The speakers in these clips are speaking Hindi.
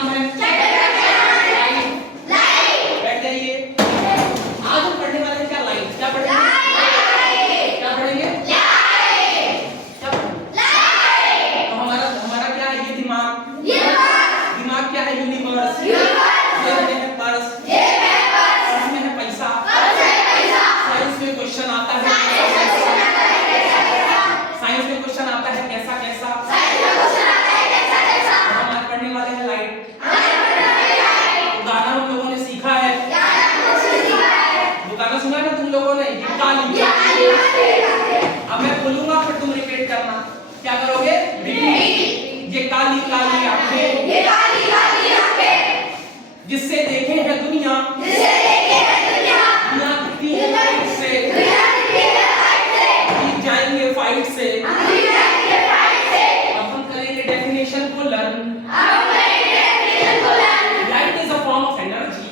नाम है? लाइट। बैठ जाइए। आज हम पढ़ने वाले हैं क्या? लाइट। क्या पढ़ेंगे? क्या पढ़ेंगे? क्या पढ़ेंगे? तो हमारा क्या है ये दिमाग? दिमाग क्या है? यूनिवर्स। ये है पर्स। पर्स में है पैसा। साइंस में क्वेश्चन आता है। साइंस में क्वेश्चन आता है कैसा कैसा। हम आज पढ़ने वाले हैं लाइट। गाना हम लोगों ने सीखा है। वो गाना सुना है ना तुम लोगों ने? काली। अब मैं बोलूंगा फिर तुम रिपीट करना। क्या करोगे? रिपीट। ये काली काली आंखें, जिससे देखे है दुनिया, दुनिया दिखती है लाइट से, जीत जाएंगे फाइट से। अब हम करेंगे डेफिनेशन को learn. Light is a form of energy.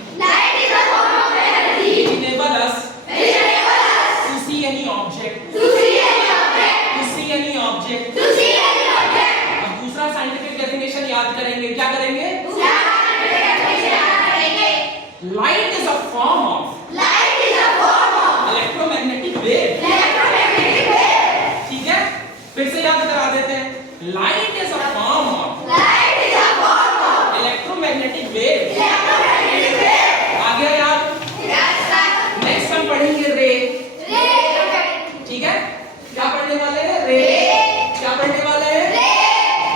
It enable us to see any object. अब दूसरा साइंटिफिक डेफिनेशन याद करेंगे। क्या करेंगे? Light is a form of electromagnetic wave. ठीक है, फिर से याद करा देते हैं। Light is a form of electromagnetic wave. आ गया याद? नेक्स्ट हम पढ़ेंगे रे। ठीक है, क्या पढ़ने वाले हैं? रे। क्या पढ़ने वाले हैं?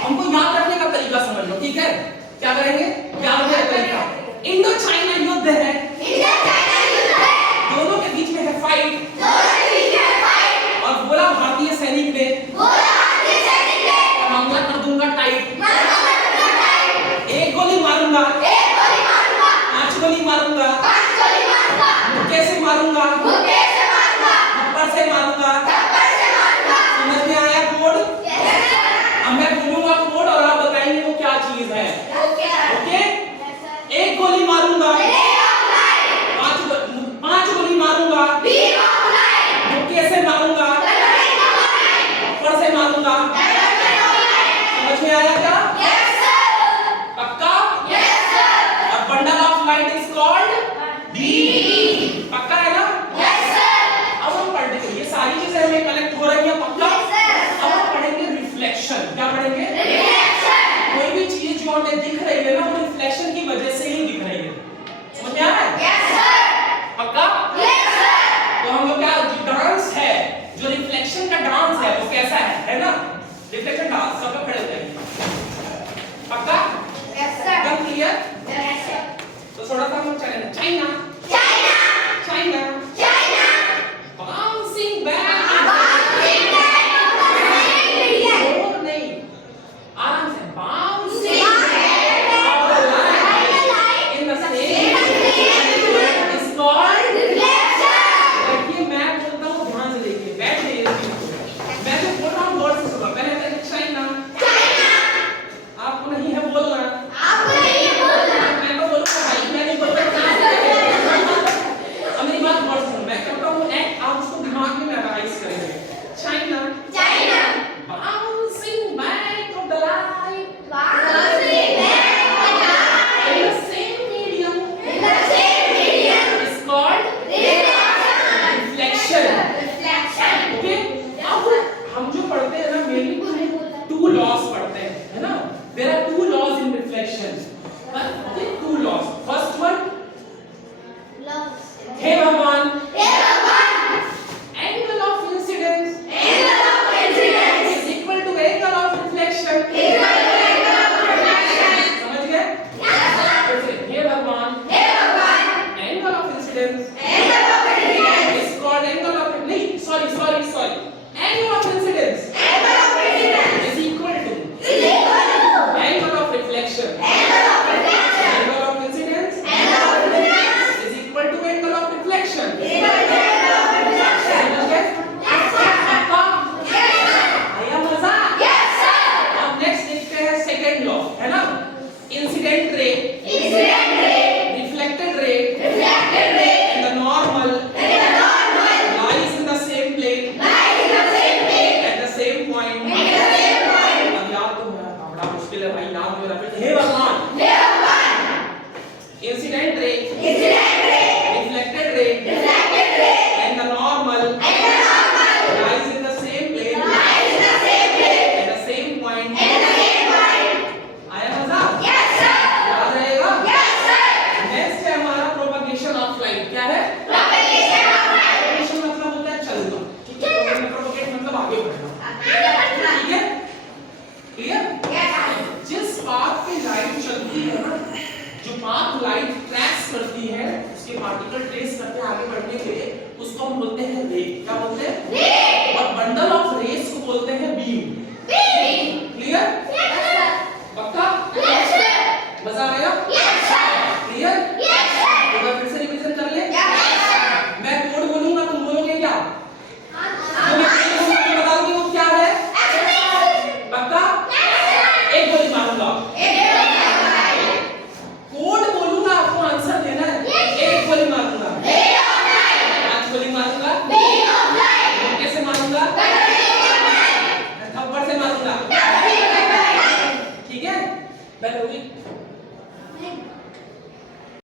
हमको याद रखने का तरीका समझ लो। ठीक है, क्या करेंगे? याद रखने का तरीका। इंडो चाइना युद्ध है, दोनों के बीच में है फाइट, और बोला भारतीय सैनिक ने मामला कर दूंगा टाइट। एक गोली मारूंगा, 5 गोली मारूंगा, मुक्के से मारूंगा, थप्पड़ से मारूंगा। समझ में आया कोड? अब मैं बोलूंगा कोड और आप बताएंगे वो क्या चीज है। ओके? एक गोली मारूंगा, 5 गोली मारूंगा, मुक्के से मारूंगा, थप्पड़ से मारूंगा। समझ में आया क्या? पक्का? और bundle of light is called beam. पक्का है ना? अब हम पढ़ेंगे, ये सारी चीजें हमें कलेक्ट हो रही है। पक्का? अब हम पढ़ेंगे रिफ्लेक्शन। क्या पढ़ेंगे? कोई भी चीज जो हमें दिख रही है ना, वो रिफ्लेक्शन की वजह से ही दिख रही है। समझ में आ रहा है? पक्का? तो हम लोग क्या डांस है, जो रिफ्लेक्शन का डांस है वो कैसा है ना? Reflection dance. सब लोग खड़े हो जाइए। पक्का? एकदम क्लियर? तो थोड़ा सा हम चलेंगे। China bouncing back. और नहीं, आराम से। Bouncing in the same is called reflection. देखिए मैं बोलता हूँ, ध्यान से देखिए, बैठ जाइए। मैं जो बोल रहा हूँ गौर से सुनो। पहले करेंगे चाइना। आपको नहीं है बोलना। मैं तो बोलूँगा भाई, मैं नहीं बोलूँगा। अब मेरी बात गौर से सुनो। मैं कहता हूँ एक, आप उसको दिमाग में मेमोराइज करेंगे। China bouncing back of the light in the same medium is called reflection. Okay? अब हम जो पढ़ते हैं ना, मेनली 2 laws पढ़ते हैं, है ना? There are 2 laws in reflection. Okay, 2 laws. First one, हे भगवान, angle of incidence is equal to angle of reflection. समझ गए? हे भगवान, angle of incidence is called angle of, नहीं, sorry, angle of incidence is equal to angle of reflection. Angle of incidence is equal to angle of reflection. समझ गए? आया मजा? अब नेक्स्ट देखते हैं सेकंड लॉ, है ना? Incident ray, reflected ray, and the normal lies in the same plane at the same point. अब याद तो बड़ा मुश्किल है भाई, याद मेरा। हे भगवान, reflected ray and the normal lies in the same plane at the same point. आया मजा? याद रहेगा? नेक्स्ट है हमारा प्रोपगेशन ऑफ लाइट। क्या है? प्रोपगेशन मतलब होता है चलना, ठीक है? प्रोपगेट मतलब आगे बढ़ना, ठीक है? क्लियर? जिस पाथ पे लाइट चलती है ना, जो पाथ लाइट ट्रैक्स करती है, उसके पार्टिकल ट्रेस करते हैं आगे बढ़ने के लिए, उसको हम बोलते हैं रे। क्या बोलते हैं? और बंडल ऑफ रेस को बोलते हैं बीम। क्लियर? पक्का? मजा आया? क्लियर? तो मैं फिर से रिवीजन कर ले। मैं कोड बोलूंगा, तुम बोलोगे क्या? तो मैं बता दूंगी वो क्या है। पक्का? एक गोली मारूंगा, कोड बोलूंगा, आपको आंसर देना है। एक गोली मारूंगा, 5 गोली मारूंगा, कैसे मारूंगा? थप्पड़ से मारूंगा, ठीक है? बैठ होगी।